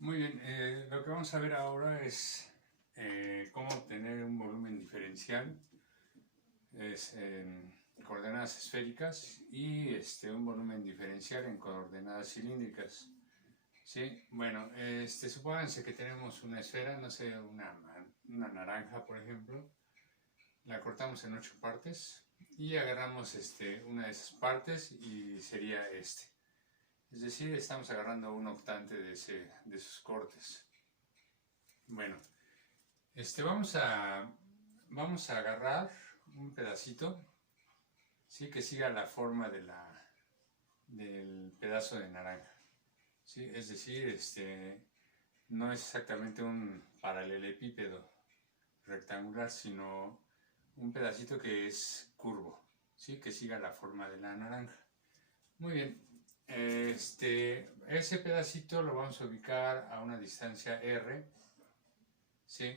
Muy bien, lo que vamos a ver ahora es cómo obtener un volumen diferencial en coordenadas esféricas y un volumen diferencial en coordenadas cilíndricas. ¿Sí? Bueno, supónganse que tenemos una esfera, no sé, una naranja, por ejemplo, la cortamos en 8 partes y agarramos una de esas partes y sería este. Es decir, estamos agarrando un octante de esos cortes. Bueno, vamos a agarrar un pedacito, ¿sí? Que siga la forma del pedazo de naranja, ¿sí? Es decir, no es exactamente un paralelepípedo rectangular, sino un pedacito que es curvo, ¿sí? Que siga la forma de la naranja. Muy bien, ese pedacito lo vamos a ubicar a una distancia R, ¿sí?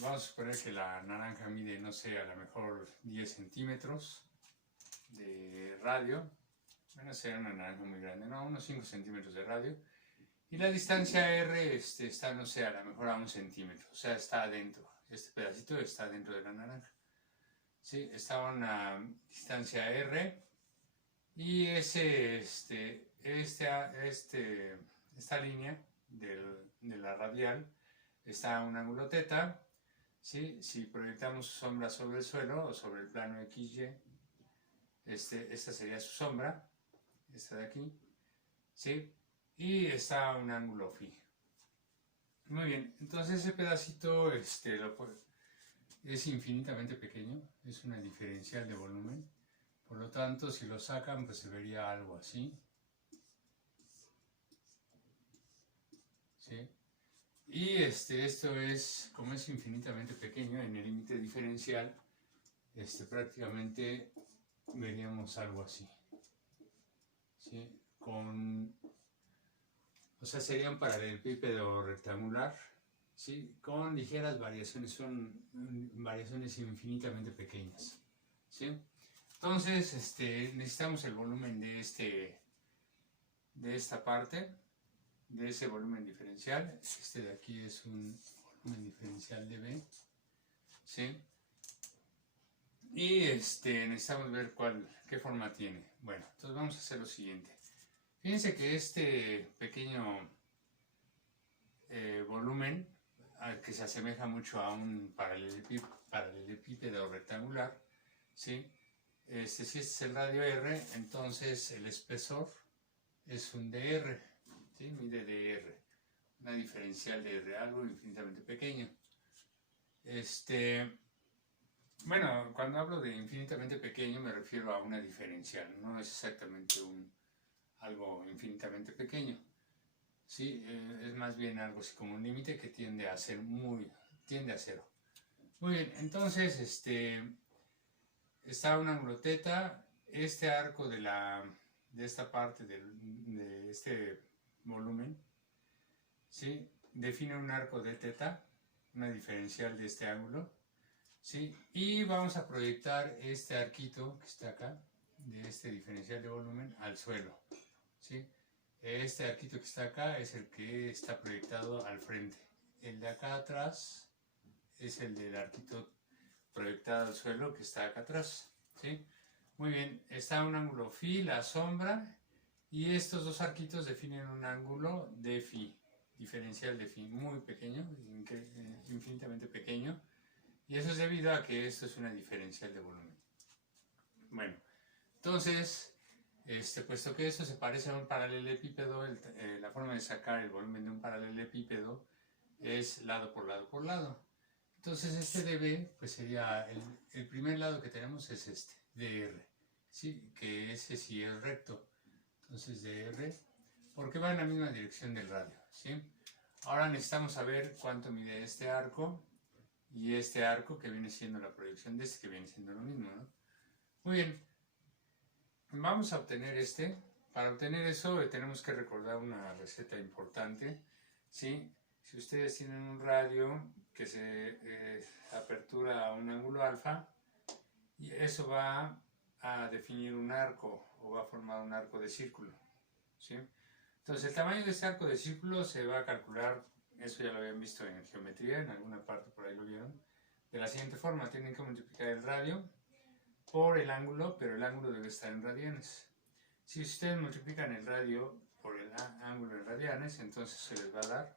Vamos a suponer que la naranja mide, no sé, a lo mejor 10 centímetros de radio. Bueno, será una naranja muy grande, ¿no? Unos 5 centímetros de radio. Y la distancia R está, no sé, a lo mejor a 1 centímetro. O sea, está adentro. Este pedacito está dentro de la naranja. ¿Sí? Está a una distancia R. Y esta línea de la radial está a un ángulo θ. ¿Sí? Si proyectamos su sombra sobre el suelo o sobre el plano XY, esta sería su sombra, esta de aquí, ¿sí? Y está a un ángulo phi. Muy bien, entonces ese pedacito es infinitamente pequeño, es una diferencial de volumen, por lo tanto si lo sacan pues se vería algo así, ¿sí? Y esto es, como es infinitamente pequeño, en el límite diferencial, prácticamente veríamos algo así, ¿sí? O sea, sería un paralelepípedo rectangular, ¿sí? Con ligeras variaciones, son variaciones infinitamente pequeñas, ¿sí? Entonces, necesitamos el volumen de esta parte, de ese volumen diferencial. Este de aquí es un volumen diferencial de B, ¿sí? Y necesitamos ver qué forma tiene. Bueno, entonces vamos a hacer lo siguiente. Fíjense que este pequeño volumen, que se asemeja mucho a un paralelepípedo rectangular, ¿sí? Si este es el radio R, entonces el espesor es un dr, ¿sí? Mide dr, una diferencial de R, algo infinitamente pequeño. Bueno, cuando hablo de infinitamente pequeño me refiero a una diferencial, no es exactamente algo infinitamente pequeño. Sí, es más bien algo así como un límite que tiende a cero. Muy bien, entonces está un ángulo θ, este arco de esta parte de este volumen, ¿sí? Define un arco de θ, una diferencial de este ángulo, ¿sí? Y vamos a proyectar este arquito que está acá, de este diferencial de volumen, al suelo, ¿sí? Este arquito que está acá es el que está proyectado al frente. El de acá atrás es el del arquito proyectado al suelo que está acá atrás, ¿sí? Muy bien, está un ángulo phi, la sombra, y estos dos arquitos definen un ángulo de phi, diferencial de phi, muy pequeño, infinitamente pequeño, y eso es debido a que esto es una diferencial de volumen. Bueno, entonces, puesto que esto se parece a un paralelepípedo, la forma de sacar el volumen de un paralelepípedo es lado por lado por lado. Entonces este dB, pues sería, el primer lado que tenemos es este, dr, ¿sí? Que ese sí es recto. Entonces dr, porque va en la misma dirección del radio, ¿sí? Ahora necesitamos saber cuánto mide este arco y este arco, que viene siendo la proyección de este, que viene siendo lo mismo, ¿no? Muy bien, vamos a obtener Para obtener eso tenemos que recordar una receta importante, ¿sí? Si ustedes tienen un radio que se apertura a un ángulo alfa, y eso va a definir un arco o va a formar un arco de círculo, ¿sí? Entonces el tamaño de este arco de círculo se va a calcular, eso ya lo habían visto en geometría, en alguna parte por ahí lo vieron, de la siguiente forma: tienen que multiplicar el radio por el ángulo, pero el ángulo debe estar en radianes. Si ustedes multiplican el radio por el ángulo en radianes, entonces se les va a dar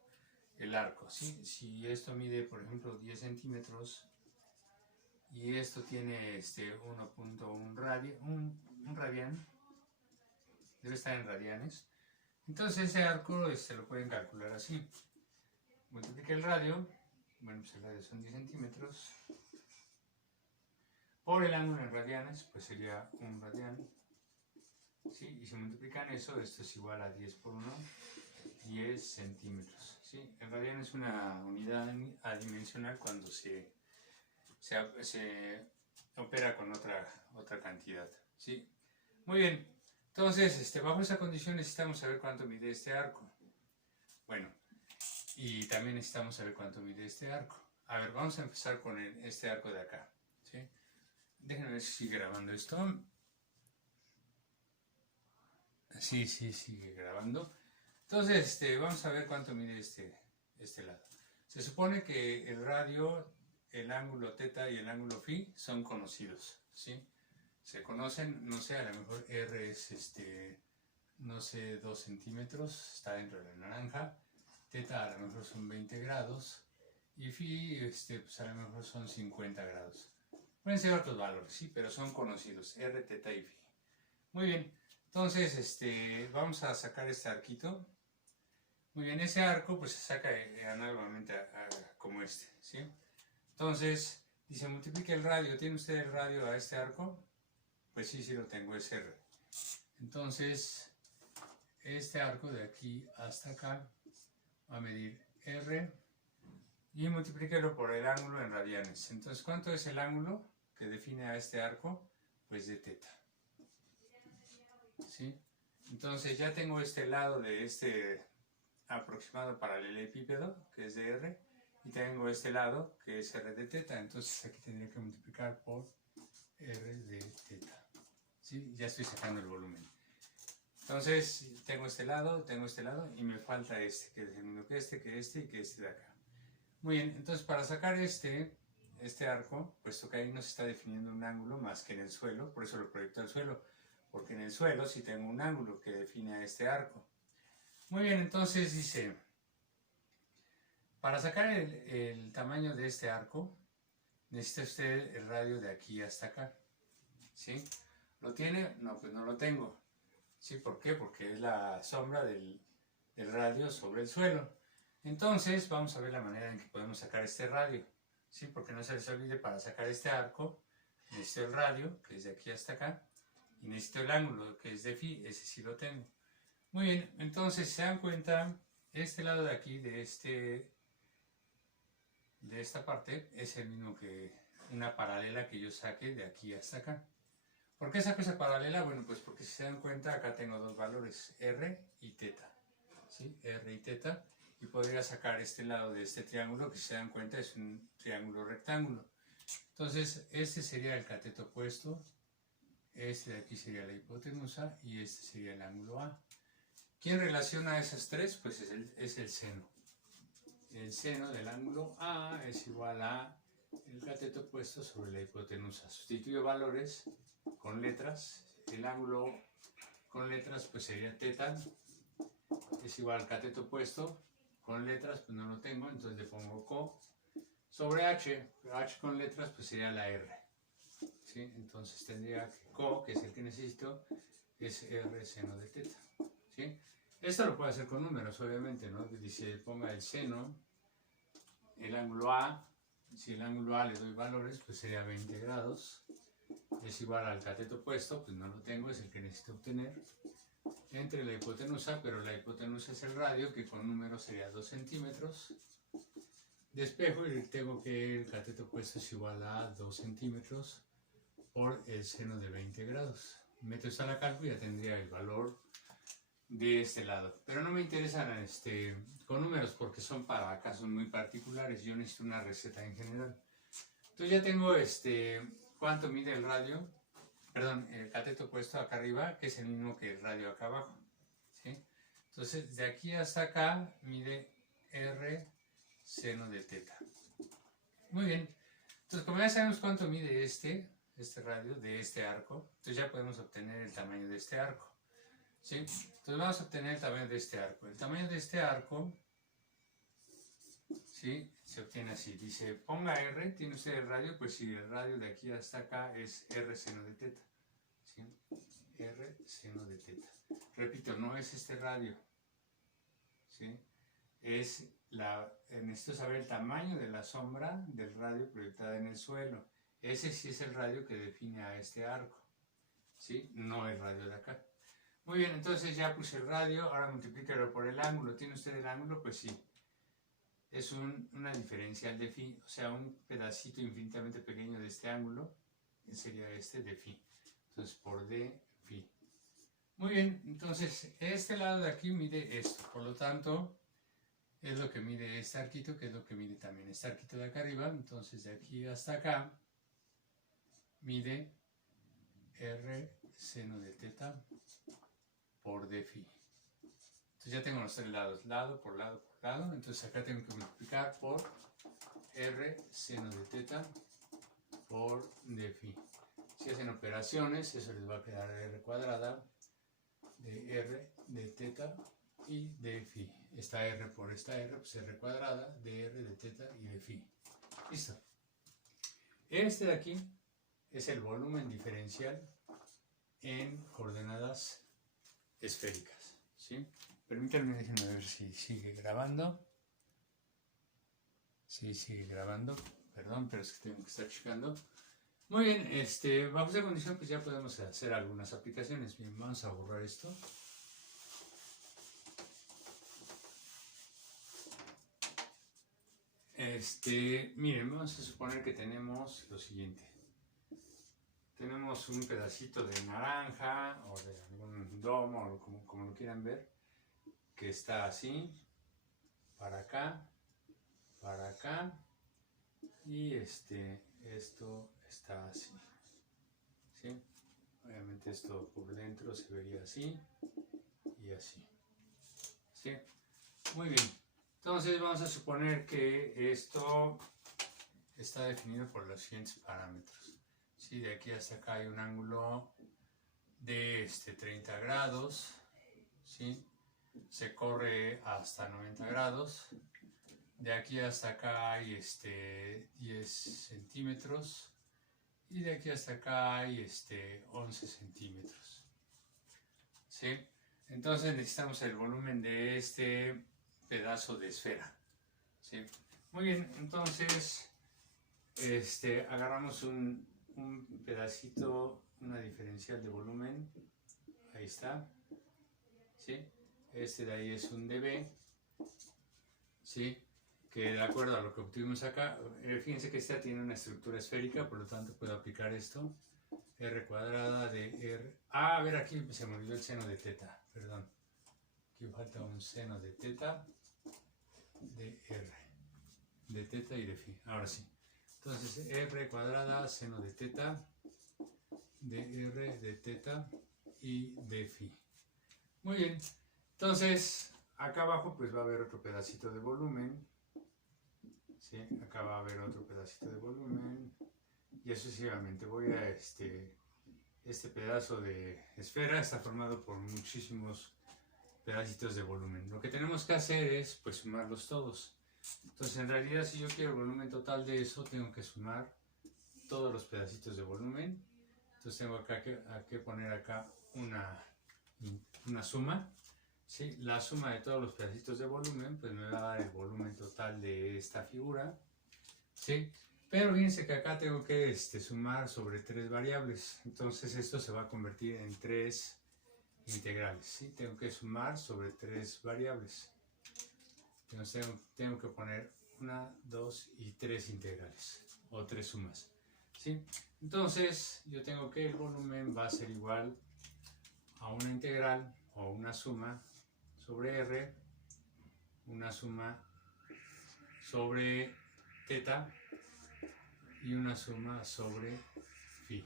el arco, ¿sí? Si esto mide, por ejemplo, 10 centímetros y esto tiene 1.1 radian, debe estar en radianes, entonces ese arco lo pueden calcular así: multiplica el radio, bueno, pues el radio son 10 centímetros, por el ángulo en radianes, pues sería 1 radian, ¿sí? Y si multiplican eso, esto es igual a 10 por 1, 10 centímetros, ¿sí? El radian es una unidad adimensional cuando se opera con otra cantidad, ¿sí? Muy bien, entonces bajo esa condición necesitamos saber cuánto mide este arco. Bueno, y también necesitamos saber cuánto mide este arco. A ver, vamos a empezar con este arco de acá, ¿sí? Déjenme ver si sigue grabando esto. Sí, sigue grabando. Entonces, vamos a ver cuánto mide este lado. Se supone que el radio, el ángulo teta y el ángulo phi son conocidos, ¿sí? Se conocen, no sé, a lo mejor R es, no sé, 2 centímetros, está dentro de la naranja. Teta a lo mejor son 20 grados. Y phi, pues a lo mejor son 50 grados. Pueden ser otros valores, sí, pero son conocidos, R, teta y phi. Muy bien, entonces, vamos a sacar este arquito. Muy bien, ese arco pues se saca análogamente como ¿sí? Entonces, dice, multiplique el radio. ¿Tiene usted el radio a este arco? Pues sí, sí lo tengo, es R. Entonces, este arco de aquí hasta acá va a medir R y multiplíquelo por el ángulo en radianes. Entonces, ¿cuánto es el ángulo que define a este arco? Pues de teta, ¿sí? Entonces ya tengo este lado de este aproximado paralelepípedo, que es de R, y tengo este lado, que es R de teta. Entonces aquí tendría que multiplicar por R de teta, ¿sí? Ya estoy sacando el volumen. Entonces tengo este lado y me falta que es el mismo que que y que de acá. Muy bien, entonces para sacar este arco, puesto que ahí no se está definiendo un ángulo más que en el suelo, por eso lo proyecto al suelo, porque en el suelo sí tengo un ángulo que define a este arco. Muy bien, entonces dice, para sacar el tamaño de este arco, necesita usted el radio de aquí hasta acá, ¿sí? ¿Lo tiene? No, pues no lo tengo. ¿Sí? ¿Por qué? Porque es la sombra del radio sobre el suelo. Entonces, vamos a ver la manera en que podemos sacar este radio, ¿sí? Porque no se les olvide, para sacar este arco, necesito el radio, que es de aquí hasta acá, y necesito el ángulo, que es de phi, ese sí lo tengo. Muy bien, entonces se dan cuenta, este lado de aquí, de esta parte, es el mismo que una paralela que yo saque de aquí hasta acá. ¿Por qué saco esa paralela? Bueno, pues porque si se dan cuenta, acá tengo dos valores, R y teta, ¿sí? R y teta, y podría sacar este lado de este triángulo, que si se dan cuenta es un triángulo rectángulo. Entonces, este sería el cateto opuesto, este de aquí sería la hipotenusa y este sería el ángulo A. ¿Quién relaciona esas tres? Pues es el seno. El seno del ángulo A es igual a el cateto opuesto sobre la hipotenusa. Sustituyo valores con letras. El ángulo con letras pues sería teta, es igual al cateto opuesto. Con letras pues no lo tengo, entonces le pongo co sobre h. H con letras pues sería la R, ¿sí? Entonces tendría que co, que es el que necesito, es R seno de teta, ¿sí? Esto lo puedo hacer con números, obviamente, ¿no? Dice, ponga el seno, el ángulo A. Si el ángulo A le doy valores, pues sería 20 grados. Es igual al cateto opuesto, pues no lo tengo, es el que necesito obtener. Entre la hipotenusa, pero la hipotenusa es el radio, que con números sería 2 centímetros. Despejo y tengo que el cateto opuesto es igual a 2 centímetros por el seno de 20 grados. Meto esto a la cálcula y ya tendría el valor de este lado, pero no me interesan con números porque son para casos muy particulares. Yo necesito una receta en general. Entonces ya tengo cuánto mide el radio, perdón, el cateto opuesto acá arriba, que es el mismo que el radio acá abajo, ¿sí? Entonces, de aquí hasta acá mide R seno de teta. Muy bien. Entonces, como ya sabemos cuánto mide este radio de este arco, entonces ya podemos obtener el tamaño de este arco. ¿Sí? Entonces vamos a obtener el tamaño de este arco. El tamaño de este arco, ¿sí?, se obtiene así. Dice, ponga R, tiene usted el radio, pues si el radio de aquí hasta acá es R seno de teta. ¿Sí? R seno de teta. Repito, no es este radio. ¿Sí? Es necesito saber el tamaño de la sombra del radio proyectada en el suelo. Ese sí es el radio que define a este arco. ¿Sí? No el radio de acá. Muy bien, entonces ya puse el radio, ahora multiplíquelo por el ángulo. ¿Tiene usted el ángulo? Pues sí. Es una diferencial de phi, o sea, un pedacito infinitamente pequeño de este ángulo, que sería este de phi. Entonces, por d phi. Muy bien, entonces este lado de aquí mide esto, por lo tanto, es lo que mide este arquito, que es lo que mide también este arquito de acá arriba. Entonces, de aquí hasta acá, mide R seno de teta por d phi. Entonces ya tengo los tres lados, lado por lado por lado. Entonces acá tengo que multiplicar por R seno de teta por d phi. Si hacen operaciones, eso les va a quedar R cuadrada de R de teta y de phi. Esta R por esta R, pues R cuadrada de R de teta y de phi. Listo. Este de aquí es el volumen diferencial en coordenadas esféricas. ¿Sí? Permítanme, déjenme ver si sigue grabando. Sí, sigue grabando. Perdón, pero es que tengo que estar checando. Muy bien, bajo esa condición pues ya podemos hacer algunas aplicaciones. Bien, vamos a borrar esto. Miren, vamos a suponer que tenemos lo siguiente. Tenemos un pedacito de naranja o de algún domo, o como lo quieran ver, que está así, para acá, y esto está así. ¿Sí? Obviamente esto por dentro se vería así y así. ¿Sí? Muy bien. Entonces vamos a suponer que esto está definido por los siguientes parámetros. ¿Sí? De aquí hasta acá hay un ángulo de 30 grados. ¿Sí? Se corre hasta 90 grados. De aquí hasta acá hay 10 centímetros. Y de aquí hasta acá hay 11 centímetros. ¿Sí? Entonces necesitamos el volumen de este pedazo de esfera. ¿Sí? Muy bien, entonces agarramos un pedacito, una diferencial de volumen. Ahí está. ¿Sí? Este de ahí es un dB. ¿Sí? Que de acuerdo a lo que obtuvimos acá, fíjense que esta tiene una estructura esférica, por lo tanto puedo aplicar esto. R cuadrada de R. Ah, a ver, aquí se me olvidó el seno de teta, perdón. Aquí falta un seno de teta de R. De teta y de phi. Ahora sí. Entonces, R cuadrada, seno de teta, de R de teta y de phi. Muy bien. Entonces, acá abajo pues va a haber otro pedacito de volumen. ¿Sí? Acá va a haber otro pedacito de volumen. Y sucesivamente voy a este pedazo de esfera está formado por muchísimos pedacitos de volumen. Lo que tenemos que hacer es pues sumarlos todos. Entonces en realidad si yo quiero el volumen total de eso tengo que sumar todos los pedacitos de volumen. Entonces tengo acá que poner acá una suma. ¿Sí? La suma de todos los pedacitos de volumen pues me va a dar el volumen total de esta figura. ¿Sí? Pero fíjense que acá tengo que sumar sobre 3 variables. Entonces esto se va a convertir en 3 integrales. ¿Sí? Tengo que sumar sobre 3 variables. Entonces tengo que poner 1, 2 y 3 integrales. O 3 sumas. ¿Sí? Entonces yo tengo que el volumen va a ser igual a una integral o una suma sobre R, una suma sobre teta y una suma sobre phi.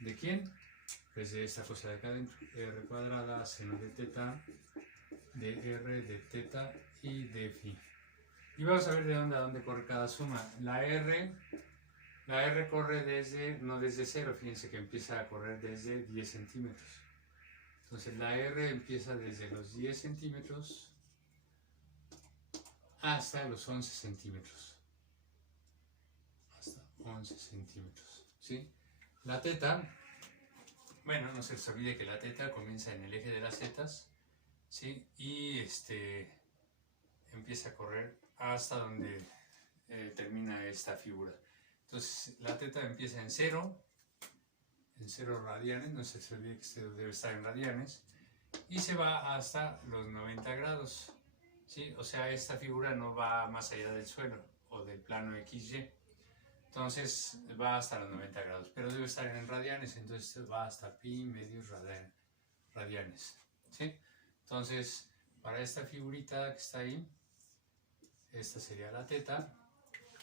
¿De quién? Pues de esta cosa de acá adentro, R cuadrada, seno de teta de R, de teta y de phi. Y vamos a ver de dónde a dónde corre cada suma. La R corre desde, no desde 0, fíjense que empieza a correr desde 10 centímetros. Entonces la R empieza desde los 10 centímetros hasta los 11 centímetros. Hasta 11 centímetros, ¿sí? La teta, bueno, no se les olvide que la teta comienza en el eje de las zetas, ¿sí? Y empieza a correr hasta donde termina esta figura. Entonces la teta empieza en 0 radianes, no se les olvide que esto debe estar en radianes, y se va hasta los 90 grados, ¿sí? O sea, esta figura no va más allá del suelo o del plano XY. Entonces va hasta los 90 grados, pero debe estar en radianes, entonces va hasta pi medios radianes, ¿sí? Entonces, para esta figurita que está ahí, esta sería la teta,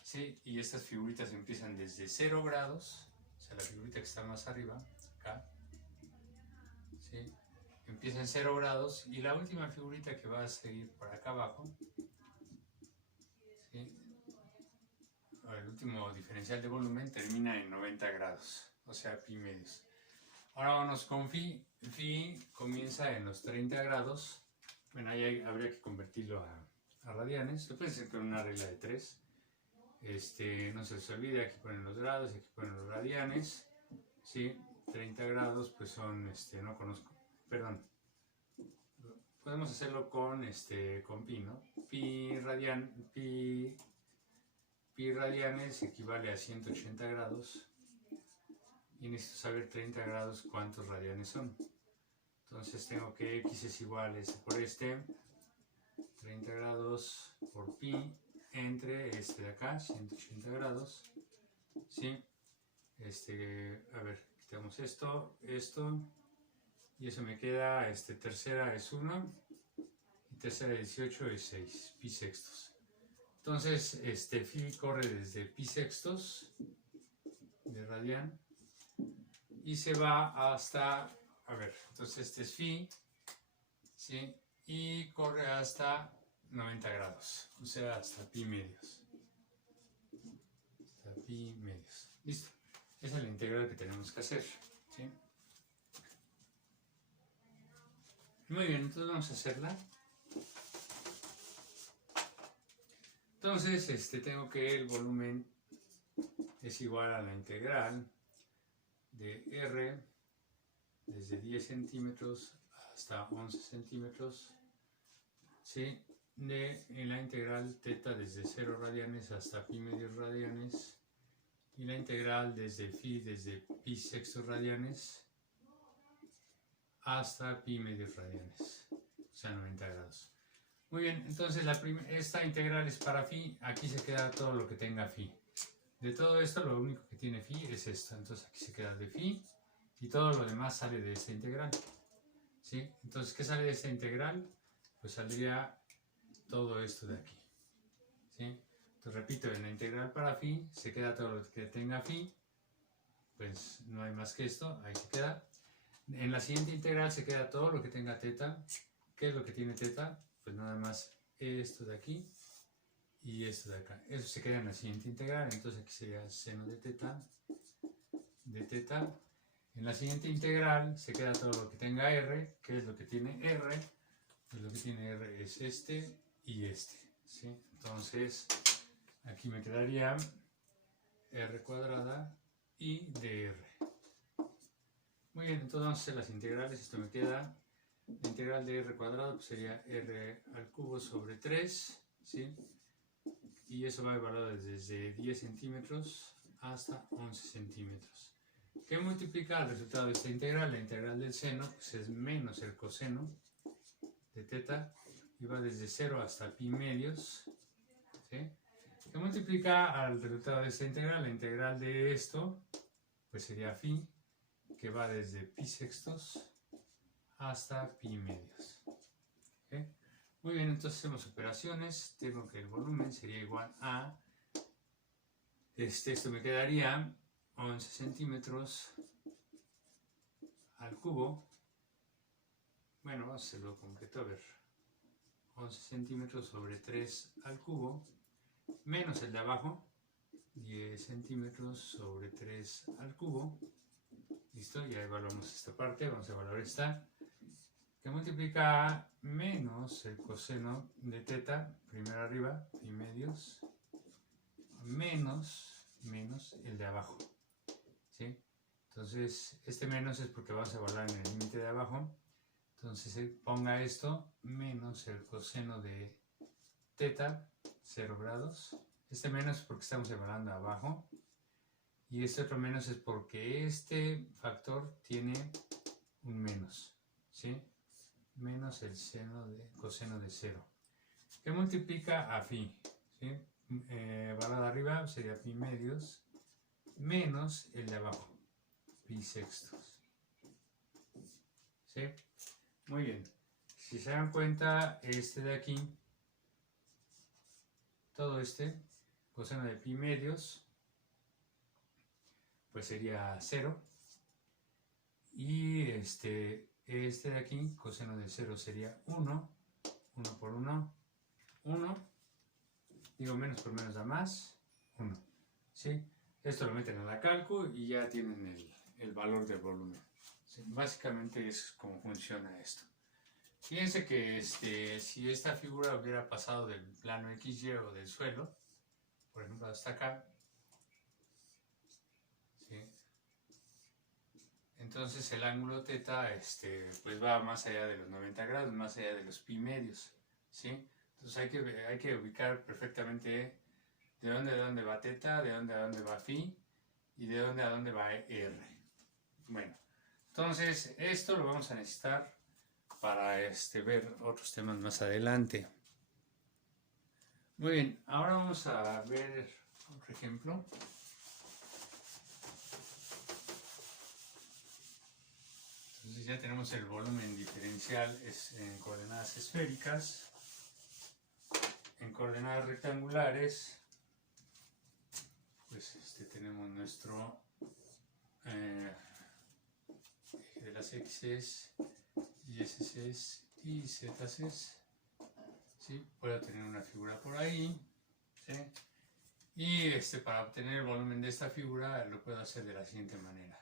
¿sí? Y estas figuritas empiezan desde 0 grados, o sea, la figurita que está más arriba, acá, ¿sí? Empieza en 0 grados, y la última figurita que va a seguir por acá abajo, ¿sí? El último diferencial de volumen termina en 90 grados, o sea, pi medios. Ahora vamos con phi. Phi comienza en los 30 grados. Bueno, ahí habría que convertirlo a radianes. Se puede hacer con una regla de 3. No se les olvide, aquí ponen los grados, aquí ponen los radianes. ¿Sí? 30 grados, pues son, no conozco, perdón. Podemos hacerlo con pi, ¿no? Pi radianes equivale a 180 grados y necesito saber 30 grados cuántos radianes son. Entonces tengo que x es igual a por 30 grados por pi entre de acá, 180 grados, ¿sí? A ver, quitamos esto, y eso me queda, tercera es 1 y tercera de 18 es 6, pi sextos. Entonces, phi corre desde pi sextos de radian y se va hasta, a ver, entonces este es phi, ¿sí? Y corre hasta 90 grados, o sea, hasta pi medios. Hasta pi medios. Listo. Esa es la integral que tenemos que hacer, ¿sí? Muy bien, entonces vamos a hacerla. Entonces, tengo que el volumen es igual a la integral de R desde 10 centímetros hasta 11 centímetros, ¿sí? De la integral teta desde 0 radianes hasta pi medios radianes, y la integral desde phi desde pi sextos radianes hasta pi medios radianes, o sea 90 grados. Muy bien, entonces esta integral es para phi, aquí se queda todo lo que tenga phi. De todo esto lo único que tiene phi es esto, entonces aquí se queda de phi y todo lo demás sale de esta integral, ¿sí? Entonces, ¿qué sale de esta integral? Pues saldría todo esto de aquí, ¿sí? Entonces repito, en la integral para phi se queda todo lo que tenga phi, pues no hay más que esto, ahí se queda. En la siguiente integral se queda todo lo que tenga teta. ¿Qué es lo que tiene teta? Pues nada más esto de aquí y esto de acá. Eso se queda en la siguiente integral, entonces aquí sería seno de teta. En la siguiente integral se queda todo lo que tenga r. ¿Qué es lo que tiene r? Pues lo que tiene r es y ¿sí? Entonces aquí me quedaría r cuadrada y dr. Muy bien, entonces vamos a hacer las integrales. Esto me queda, la integral de r cuadrado pues sería r al cubo sobre 3, ¿sí? Y eso va evaluado desde 10 centímetros hasta 11 centímetros. ¿Qué multiplica el resultado de esta integral? La integral del seno pues es menos el coseno de teta y va desde 0 hasta pi medios, ¿sí? ¿Qué multiplica al resultado de esta integral? La integral de esto pues sería phi, que va desde pi sextos hasta pi medios. ¿Okay? Muy bien, entonces hacemos operaciones. Tengo que el volumen sería igual a, esto me quedaría 11 centímetros al cubo. Bueno, vamos a hacerlo completo, a ver. 11 centímetros sobre 3 al cubo, menos el de abajo, 10 centímetros sobre 3 al cubo. Listo, ya evaluamos esta parte, vamos a evaluar esta, que multiplica a menos el coseno de teta, primero arriba, pi medios, menos el de abajo, ¿sí? Entonces, este menos es porque vamos a evaluar en el límite de abajo. Entonces, ponga esto menos el coseno de teta, 0 grados. Este menos es porque estamos evaluando abajo. Y este otro menos es porque este factor tiene un menos, ¿sí? Menos el coseno de 0. Que multiplica a phi, ¿sí? Valor de arriba sería pi medios, menos el de abajo, pi sextos. ¿Sí? Muy bien. Si se dan cuenta, este de aquí, todo este, coseno de pi medios, pues sería 0. Y este de aquí, coseno de 0 sería 1. 1 por 1, 1. Digo, menos por menos da más, 1. ¿Sí? Esto lo meten a la calco y ya tienen el valor del volumen. ¿Sí? Básicamente es como funciona esto. Fíjense que si esta figura hubiera pasado del plano XY o del suelo, por ejemplo hasta acá, ¿sí? Entonces el ángulo teta pues va más allá de los 90 grados, más allá de los pi medios, ¿sí? Entonces hay que ubicar perfectamente de dónde va teta, de dónde a dónde va phi y de dónde a dónde va r. Bueno, entonces esto lo vamos a necesitar para ver otros temas más adelante. Muy bien, ahora vamos a ver otro ejemplo. Entonces ya tenemos el volumen diferencial en coordenadas esféricas, en coordenadas rectangulares, pues tenemos nuestro eje de las x's, y's y z's. ¿Sí? Puedo tener una figura por ahí, ¿sí? Y para obtener el volumen de esta figura lo puedo hacer de la siguiente manera.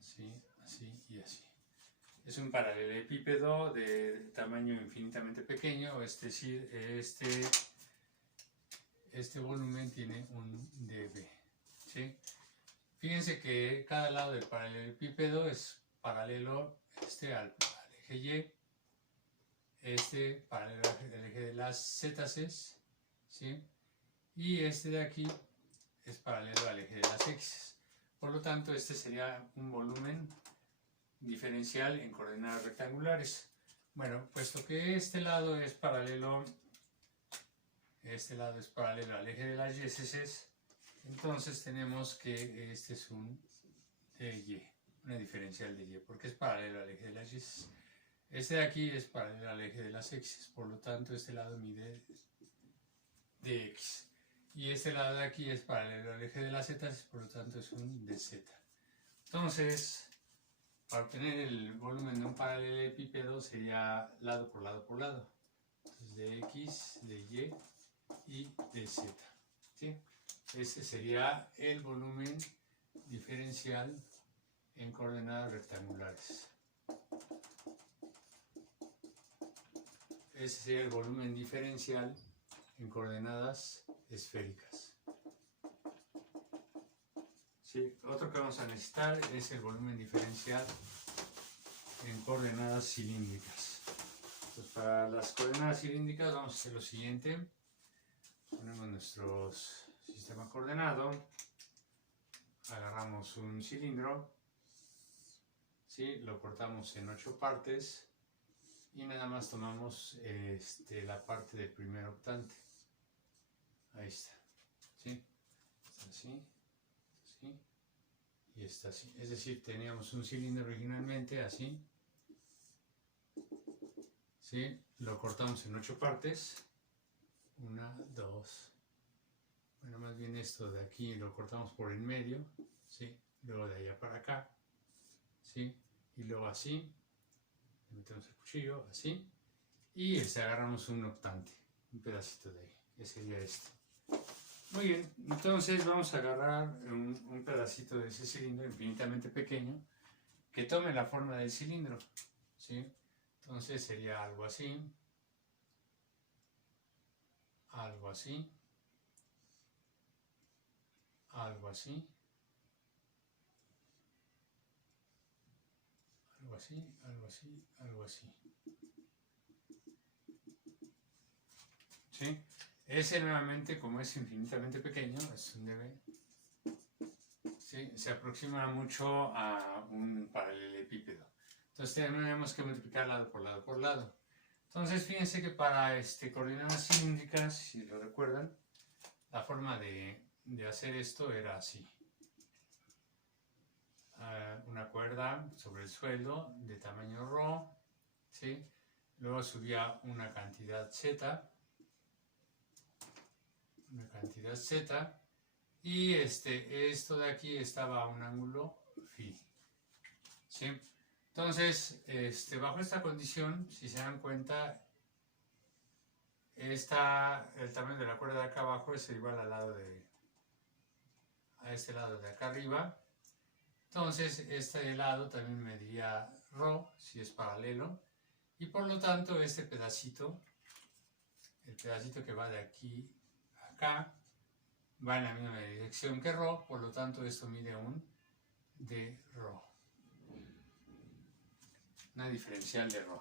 Así, así y así. Es un paralelepípedo de tamaño infinitamente pequeño, es decir, este volumen tiene un dB, ¿sí? Fíjense que cada lado del paralelepípedo es paralelo al eje Y, paralelo al eje de las ZCs, ¿sí? Y este de aquí es paralelo al eje de las X. Por lo tanto, este sería un volumen diferencial en coordenadas rectangulares. Bueno, puesto que este lado es paralelo al eje de las YCs, entonces tenemos que este es un dy, una diferencial de y, porque es paralelo al eje de las YCs. Este de aquí es paralelo al eje de las X, por lo tanto este lado mide dx. Y este lado de aquí es paralelo al eje de las Z, por lo tanto es un dz. Entonces, para obtener el volumen de un paralelepípedo sería lado por lado por lado. Entonces, de x, de y y de z. ¿Sí? Este sería el volumen diferencial en coordenadas rectangulares. Ese sería el volumen diferencial en coordenadas esféricas. ¿Sí? Otro que vamos a necesitar es el volumen diferencial en coordenadas cilíndricas. Entonces, para las coordenadas cilíndricas vamos a hacer lo siguiente. Ponemos nuestro sistema coordenado, agarramos un cilindro, ¿sí? Lo cortamos en 8 partes y nada más tomamos la parte del primer octante. Ahí está, ¿sí? Está así, así y está así. Es decir, teníamos un cilindro originalmente así, ¿sí? Lo cortamos en 8 partes. 1, 2. Bueno, más bien esto de aquí lo cortamos por en medio, ¿sí? Luego de allá para acá, ¿sí? Y luego así, Le metemos el cuchillo así y agarramos un octante, un pedacito de ahí, que sería este. Muy bien, entonces vamos a agarrar un pedacito de ese cilindro infinitamente pequeño que tome la forma del cilindro, ¿sí? Entonces sería algo así, algo así, algo así, algo así, algo así, algo así. ¿Sí? Ese nuevamente, como es infinitamente pequeño, es un dB, ¿sí? Se aproxima mucho a un paralelepípedo. Entonces tenemos que multiplicar lado por lado por lado. Entonces fíjense que para coordenadas cilíndricas, si lo recuerdan, la forma de hacer esto era así. Una cuerda sobre el suelo de tamaño ρ, ¿sí? Luego subía una cantidad z, y esto de aquí estaba a un ángulo phi, ¿sí? Entonces, bajo esta condición, si se dan cuenta, el tamaño de la cuerda de acá abajo es igual a este lado de acá arriba. Entonces, este lado también mediría ρ, si es paralelo, y por lo tanto este pedacito, el pedacito que va de aquí a acá, va en la misma dirección que ρ, por lo tanto esto mide un d ρ, una diferencial de ρ.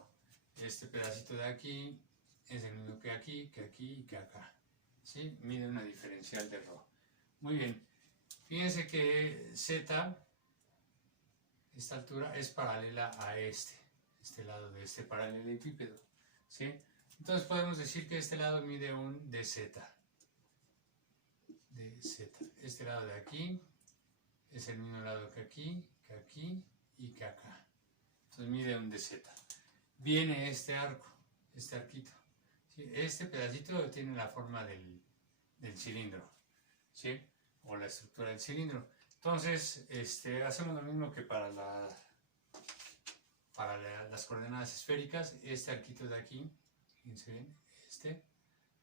Este pedacito de aquí es el mismo que aquí, que aquí y que acá, ¿sí? Mide una diferencial de ρ. Muy bien, fíjense que z, esta altura, es paralela a este lado de este paralelepípedo, ¿sí? Entonces podemos decir que este lado mide un dz. Este lado de aquí es el mismo lado que aquí y que acá. Entonces mide un dz. Viene este arco, este arquito, ¿sí? Este pedacito tiene la forma del cilindro, ¿sí? O la estructura del cilindro. Entonces, hacemos lo mismo que para las coordenadas esféricas. Este arquito de aquí, fíjense bien,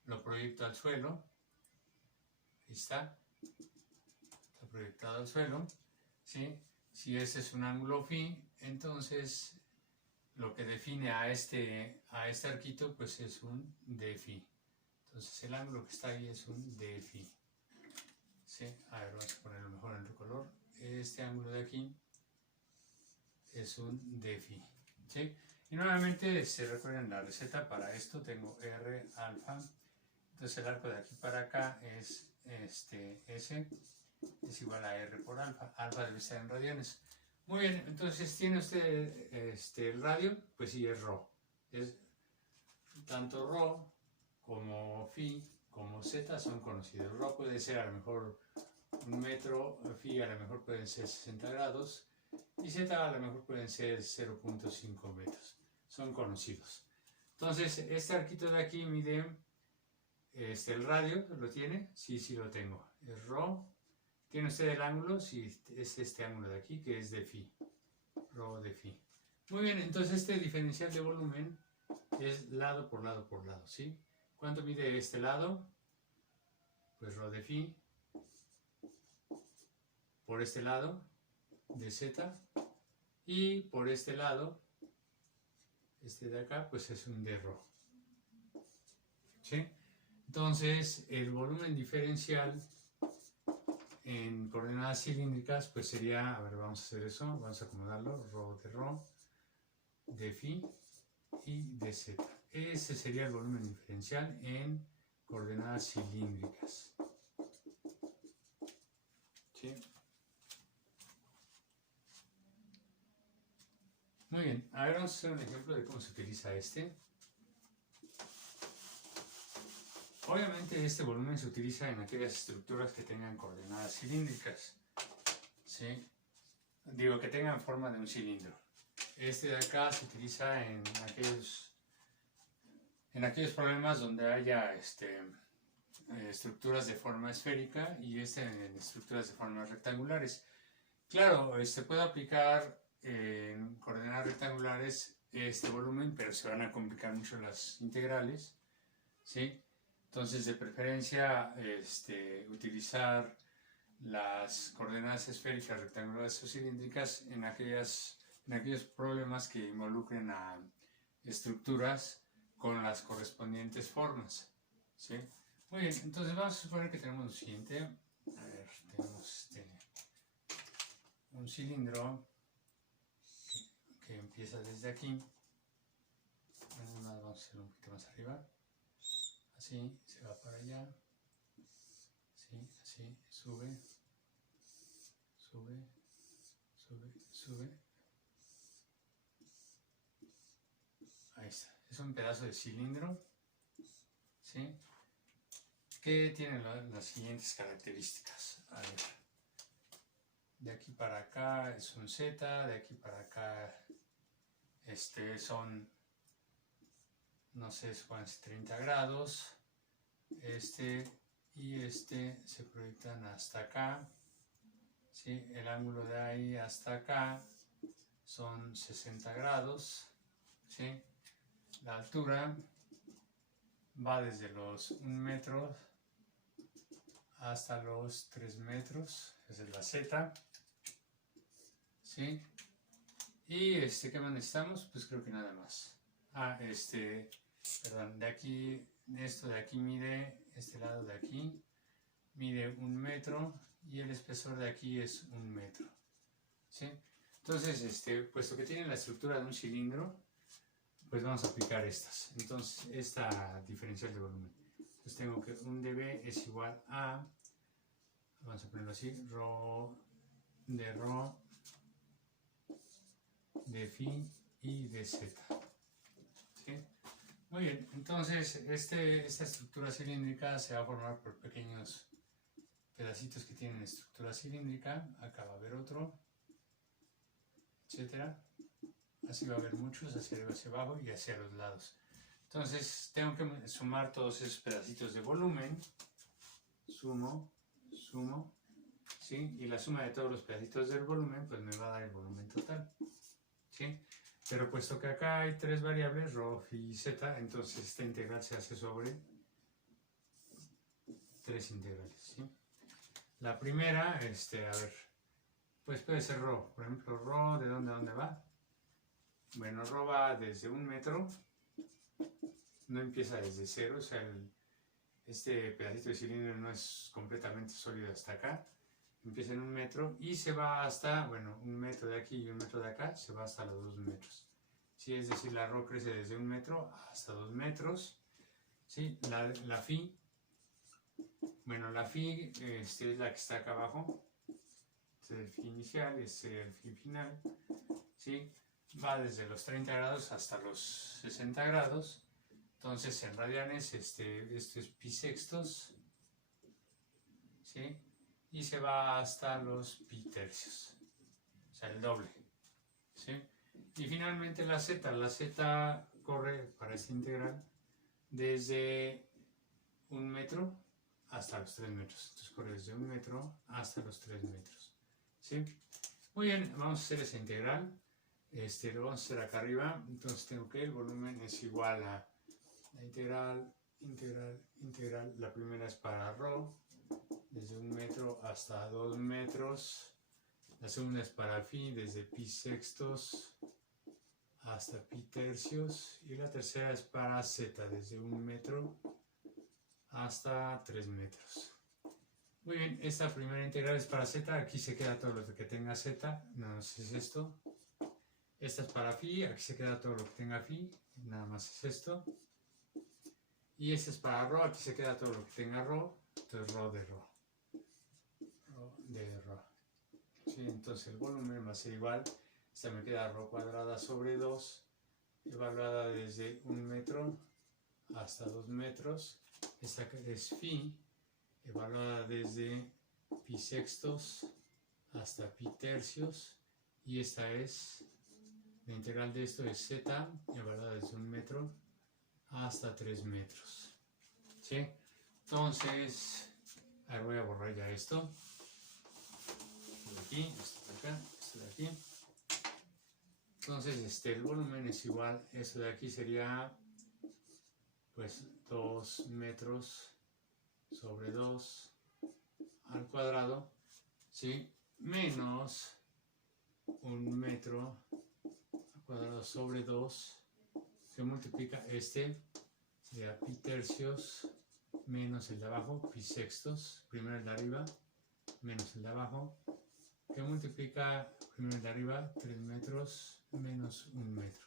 lo proyecto al suelo. Ahí está proyectado al suelo, ¿sí? Si ese es un ángulo phi, entonces lo que define a este arquito, pues es un d phi. Entonces el ángulo que está ahí es un d phi, ¿sí? A ver, vamos a ponerlo mejor en otro color. Este ángulo de aquí es un d phi, ¿sí? Y nuevamente, se recuerdan la receta para esto, tengo r alfa, entonces el arco de aquí para acá es S es igual a r por alfa, alfa debe estar en radiones. Muy bien, entonces tiene usted el radio, pues sí, es ρ. Es, tanto ρ como phi como z son conocidos. Ρ puede ser a lo mejor 1 metro, phi a lo mejor pueden ser 60 grados y z a lo mejor pueden ser 0.5 metros. Son conocidos. Entonces, este arquito de aquí mide, el radio, ¿lo tiene? Sí, sí lo tengo. Es ρ. ¿Tiene usted el ángulo? Sí, es este ángulo de aquí, que es de phi, ρ de phi. Muy bien, entonces este diferencial de volumen es lado por lado por lado, ¿sí? ¿Cuánto mide este lado? Pues ρ de phi. Por este lado, de z. Y por este lado, de acá, pues es un d ρ, ¿sí? Entonces, el volumen diferencial en coordenadas cilíndricas, pues sería, a ver, vamos a hacer eso, vamos a acomodarlo, ρ de ρ, de phi y de z. Ese sería el volumen diferencial en coordenadas cilíndricas, ¿sí? Muy bien, ahora vamos a hacer un ejemplo de cómo se utiliza Obviamente este volumen se utiliza en aquellas estructuras que tengan coordenadas cilíndricas, ¿sí? Digo, que tengan forma de un cilindro. De acá se utiliza en aquellos problemas donde haya estructuras de forma esférica y en estructuras de formas rectangulares. Claro, puede aplicar en coordenadas rectangulares este volumen, pero se van a complicar mucho las integrales, ¿sí? Entonces, de preferencia, utilizar las coordenadas esféricas, rectangulares o cilíndricas en aquellos problemas que involucren a estructuras con las correspondientes formas, ¿sí? Muy bien, entonces vamos a suponer que tenemos lo siguiente. A ver, tenemos un cilindro que empieza desde aquí. Vamos a hacerlo un poquito más arriba. Así, se va para allá. Sí, así, sube, sube, sube, sube. Ahí está. Es un pedazo de cilindro, ¿sí? Que tiene las siguientes características. A ver. De aquí para acá es un Z, de aquí para acá son, no sé, 30 grados. Y se proyectan hasta acá, ¿sí? El ángulo de ahí hasta acá son 60 grados, ¿sí? La altura va desde los 1 metro hasta los 3 metros, esa es la Z, ¿sí? Y ¿qué más necesitamos? Pues creo que nada más. Perdón, de aquí, esto de aquí mide, este lado de aquí mide 1 metro y el espesor de aquí es 1 metro, ¿sí? Entonces, puesto que tiene la estructura de un cilindro, pues vamos a aplicar estas. Entonces, esta diferencial de volumen. Entonces tengo que un dB es igual a, vamos a ponerlo así, rho de phi y de z, ¿sí? Muy bien, entonces esta estructura cilíndrica se va a formar por pequeños pedacitos que tienen estructura cilíndrica. Acá va a haber otro, etcétera. Así va a haber muchos, hacia arriba, hacia abajo y hacia los lados. Entonces tengo que sumar todos esos pedacitos de volumen. Sumo, ¿sí? Y la suma de todos los pedacitos del volumen pues me va a dar el volumen total, ¿sí? Pero puesto que acá hay 3 variables, rho, phi y z, entonces esta integral se hace sobre 3 integrales, ¿sí? La primera, a ver, pues puede ser rho. Por ejemplo, rho, ¿de dónde a dónde va? Bueno, rho va desde 1 metro, no empieza desde 0, o sea, este pedacito de cilindro no es completamente sólido hasta acá. Empieza en 1 metro y se va hasta, bueno, 1 metro de aquí y 1 metro de acá, se va hasta los 2 metros. ¿Sí? Es decir, la rho crece desde 1 metro hasta 2 metros. ¿Sí? La phi, bueno, la phi es la que está acá abajo. Este es el phi inicial, este es el phi final. ¿Sí? Va desde los 30 grados hasta los 60 grados. Entonces, en radianes, esto es pi sextos. ¿Sí? Y se va hasta los pi tercios, o sea, el doble, ¿sí? Y finalmente la z corre para esta integral desde 1 metro hasta los 3 metros, entonces corre desde 1 metro hasta los 3 metros, ¿sí? Muy bien, vamos a hacer esa integral, lo vamos a hacer acá arriba, entonces tengo que el volumen es igual a la integral, la primera es para rho, desde 1 metro hasta 2 metros. La segunda es para phi, desde pi sextos hasta pi tercios. Y la tercera es para z, desde 1 metro hasta 3 metros. Muy bien, esta primera integral es para z. Aquí se queda todo lo que tenga z. Nada más es esto. Esta es para phi. Aquí se queda todo lo que tenga phi. Nada más es esto. Y esta es para rho. Aquí se queda todo lo que tenga rho. Entonces rho de rho. ¿Sí? Entonces el volumen va a ser igual, esta me queda rho cuadrada sobre 2, evaluada desde 1 metro hasta 2 metros, esta es phi, evaluada desde pi sextos hasta pi tercios, y esta es, la integral de esto es z, evaluada desde 1 metro hasta 3 metros. ¿Sí? Entonces, ahora voy a borrar ya esto. Aquí, esto de acá, esto de aquí. Entonces el volumen es igual, esto de aquí sería pues 2 metros sobre 2 al cuadrado, ¿sí? Menos 1 metro al cuadrado sobre 2, que multiplica sería pi tercios menos el de abajo, pi sextos, primero el de arriba, menos el de abajo, que multiplica primero el de arriba, 3 metros menos 1 metro,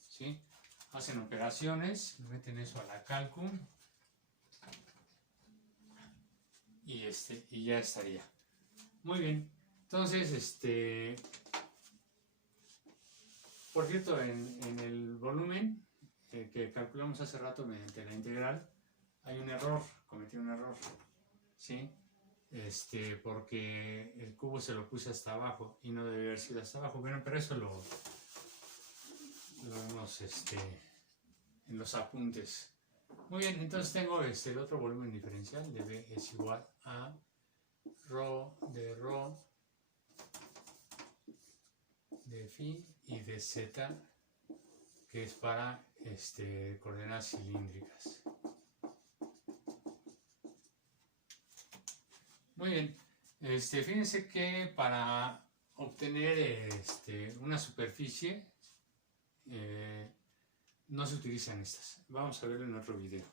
¿sí? Hacen operaciones, meten eso a la calcu y ya estaría. Muy bien, entonces, por cierto, en el volumen que calculamos hace rato mediante la integral, hay un error, cometí un error, ¿sí? Porque el cubo se lo puse hasta abajo y no debe haber sido hasta abajo. Bueno, pero eso lo vemos en los apuntes. Muy bien, entonces tengo el otro volumen diferencial de B es igual a rho de phi y de z, que es para coordenadas cilíndricas. Muy bien, fíjense que para obtener una superficie no se utilizan estas. Vamos a verlo en otro video.